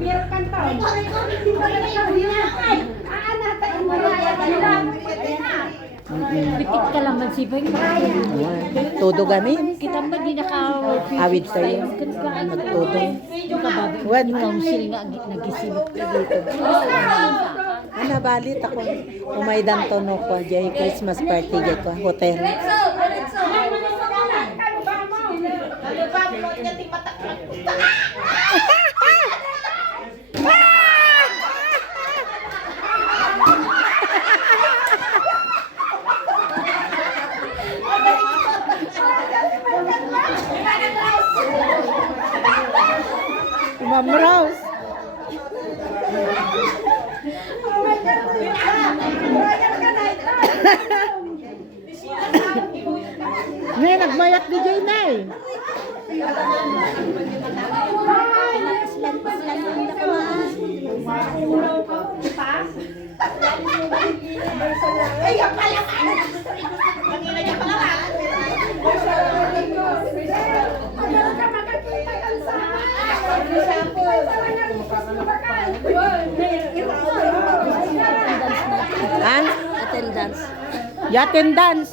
Biar kantor. Bitik ka lang magsibay. Todo gamin. Kita ba di Awit sa'yo. Magtudo. Wan. Council nga nagisibot ka dito. Ana balit ako. Umaidan to no ko. Jay Christmas party jay ko. Hotel. Ma'am Rose. Ngayon, nagmayak ni Jay na eh. Ay, ang pala ka! Kanina niya pala ka! Ano ka makakita ka sa Ha? Attendance. Yatin dance.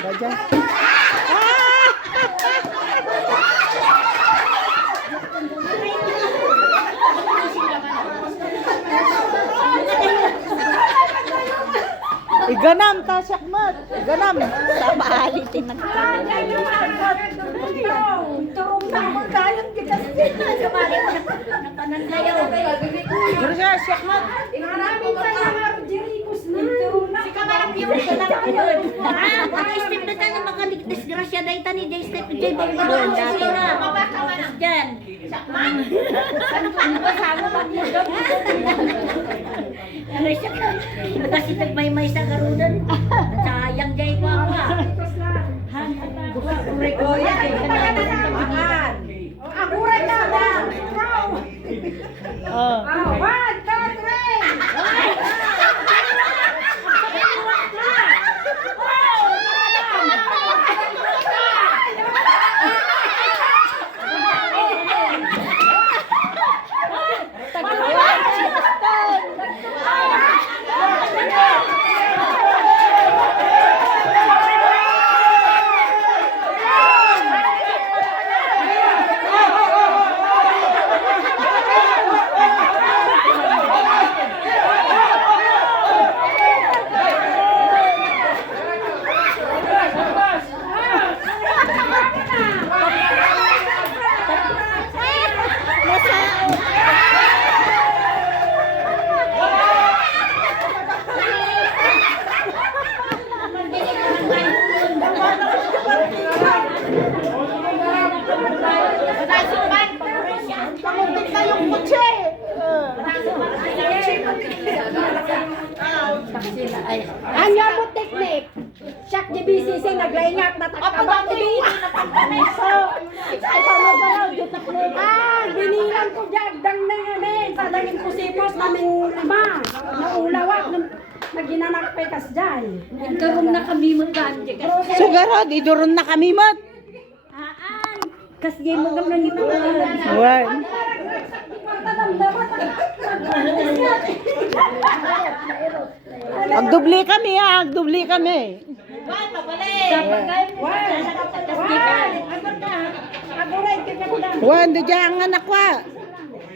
Baja. Iganam tasyak mat. Iganam. Sama alitin ng Turong na mo kayang gitas dito. Sumali mo na pananayaw. Pero siya syak mat. Maraming salamat, Jericus na. Si Kamarang yun. Mga step na tayo makaligtas grasya dahil tani J step J bang gano'n sisira. Diyan. Ano ba sabi ba niya? Ano siya ka? Kasi nagmay-may sa karunan. Sayang J ko ako ha. Kuya, aguray na lang. Oh. 1, 2, 3. Ang mo teknik. Siyak di BCC naglaingak na takabang TV. Ay paano ba daw yung teknik? Binilang ko dagdang na namin. Sa daging kusipos namin 5. Naulawak. Naginanak pa kas dyan. Nagkaroon na kami magkandi. Sugarod, iduron na kami mat. Kasi mo gamang ito. Wan. Agdubli kami ha, agdubli kami. Wan, do dyan ang anak wa.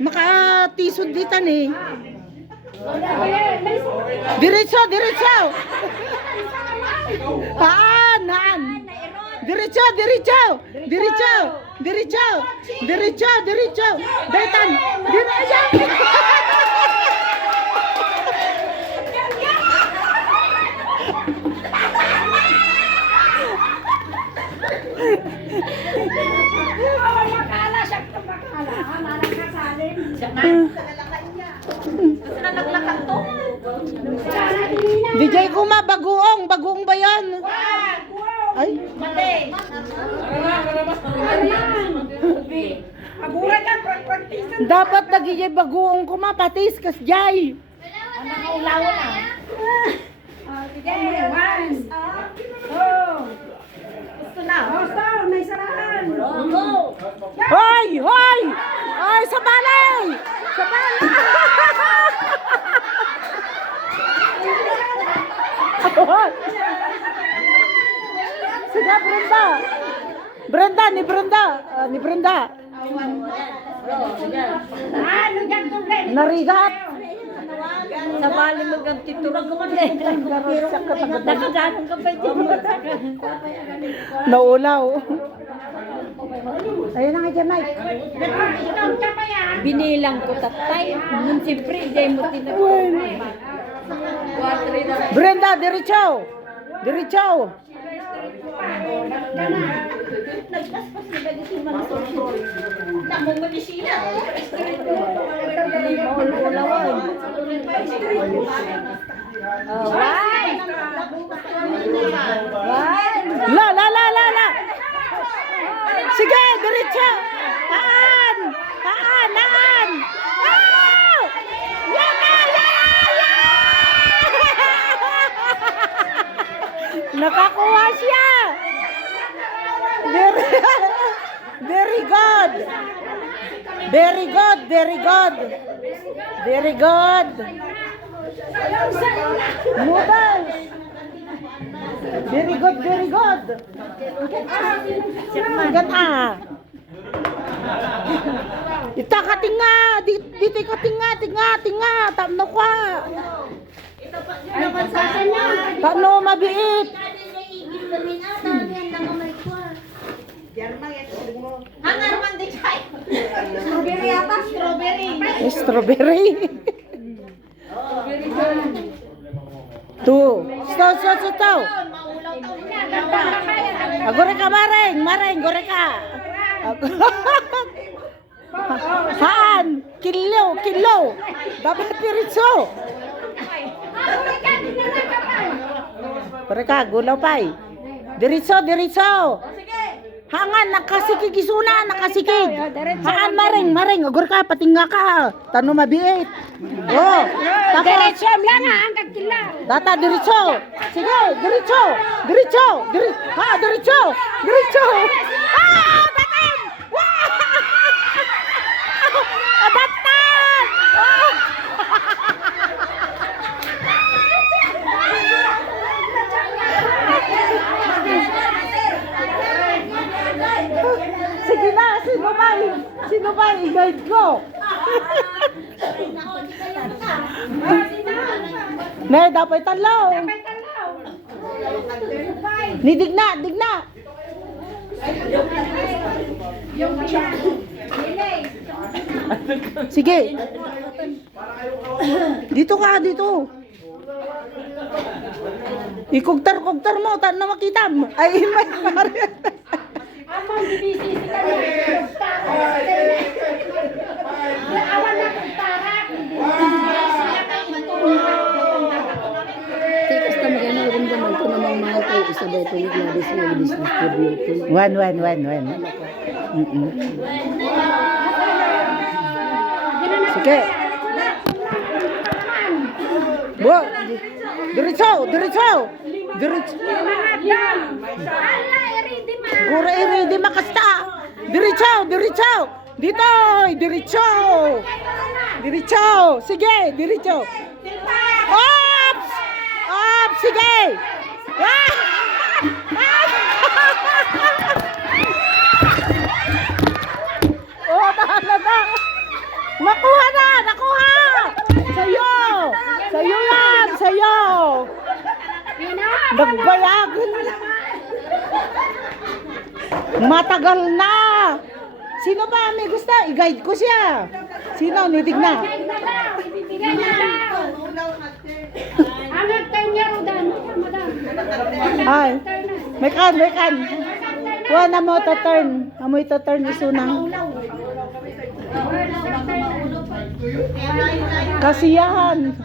Makatisod dito ni. Diretso, diretso. Paanan. Diretso, diretso. Diretso. Diretso. Diretso, diretso. Daitan. Diretso. Makala siya ito makala. Malang kasalim. Nalaklakan to. DJ Kuma, bagoong ba yan? Ay, Aguray ka, practice. dapat nagigay bagoong Kuma, patis kas jay. Ulaw na. Sige, 1, 2, Gusto, may saraan. Hoy! Hoy! Ay, sa balay! Sa balay! Sige, Brenda! Brenda, ni Brenda! Ni Brenda! Ano dyan tubig? Narigat! Sa bali magagtiturag ko man eh. Nakaganong ka pa dyan. Naulaw. Ayun na nga dyan, Mike. Ikaw ka pa yan. Binilang ko tatay. Nung siyempre, dahil mo tinagpapay. Brenda, diretso! Diretso! Nagpaspas na bagay si mga sosyo. Namumuli siya. Ulawan. La, la, la, la, la! Sige, diretso! Haan! Haan! Haan! Ah! Yan na! Nakakuha siya! Very, very good! Very good! Very good! Very good! Noodles! Very good! Very good! Gata! Ita ka tinga! Dito ka tinga! Tinga! Tinga! Tamno ka! Paano mabiit? Hangar man di chay. Strawberry ata, strawberry. Strawberry. Tuh. Stop. Maulaw tayo. Gore ka mareng, gore ka. Saan? Kilo. Dapat diretso. Gore ka, gulaw pay. Diretso. Hangan, nakasikig isuna, nakasikig. Haan, mareng. Gore ka, patinga ka. Tano mabiit. Oh, tapos. Diretso lang ha, ang kagkila. Data, diretso. Sige, diretso. Ha, diretso. Ah, batin! Wow! Batin! Sige na, sino ba? I-guide ko. Ne, dapat talaw. Ni digna. Sige. Dito ka. Ikugtar mo, tan na makita. Ay, may pare. Amang bibisi ka niya. Awan na kagtarak. Tikas ka magana rin naman ko namang mahal tayo isabay ito yung labis na distributin. One. Sige. Bo, diretso. Gura ready makasta. Diretso. Dito, diretso. Sige, diretso. Ops! Sige. Oh, tahan na. Nakuha. Sa'yo yan. Nagbayagan. Matagal na. Sino ba may gusto? I-guide ko siya. Sino? Nitig na. Ibibigay na daw. Hanggang 10 year old madam. Ay, may kan. Kuha na mo to turn. Amoy to turn isunang. Kasiyahan.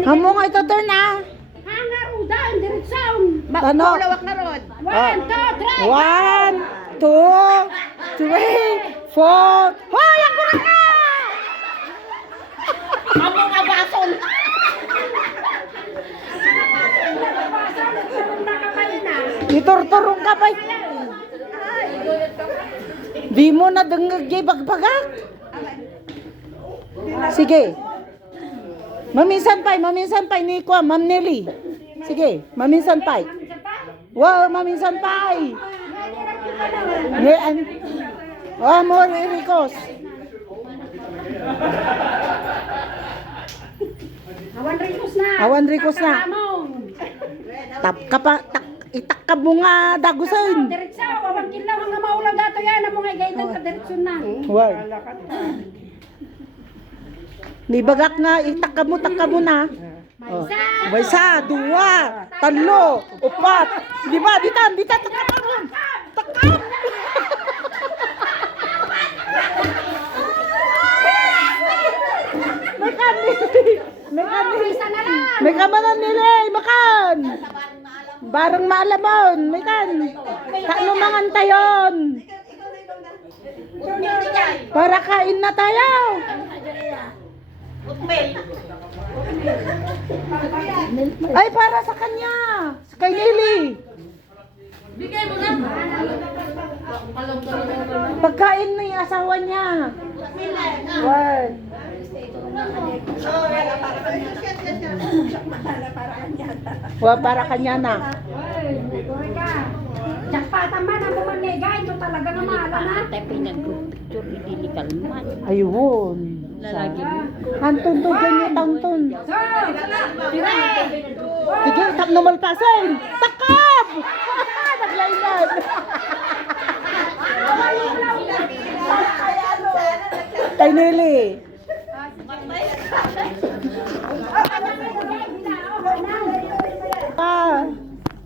Hamo nga ito turn ah. Hangar udan, diretsyon. Ano? Lawak na rod. 1, 2, 3. 1, 2, 3, 4. Hoy, ang gura ka! Among abason. Iturturong ka pa. Di mo na dengag jay bagbagak. Sige. Maminsan pa ni ko, Ma'am Nelly. Sige, maminsan pa. Wow, maminsan pa. Ne an. Oh, mo Ricos. Awan Ricos na. Awan Ricos na. Tap ka pa, itakab mo nga dagusan. Diretso, awan kilaw nga maulang gato yan. Ang mga gaytan ka diretso na. Wow. Ni bagak nga itakab mo na. Oh. May isa, 2, 3, 4, 5. Di ba? Dita, takap. Takap. May kamanan nila, makan. Barang maalamon, may kan. Kano mangan tayon. Para kain na tayo. Ay, para sa kanya. Kay Lily. Bigay mo na. Pagkain na yung asawa niya. Word. Wa para kanya na. Jakpatan man ang bumanegay. Ito talaga nga mahala na. Tayo pinag-group picture, hindi kalman. Ayun. Lalagi mo. Hantun to dyan yung tangton. Dire! Sige, tak numalpasan. Takab! Naglainan. Kay Nelly.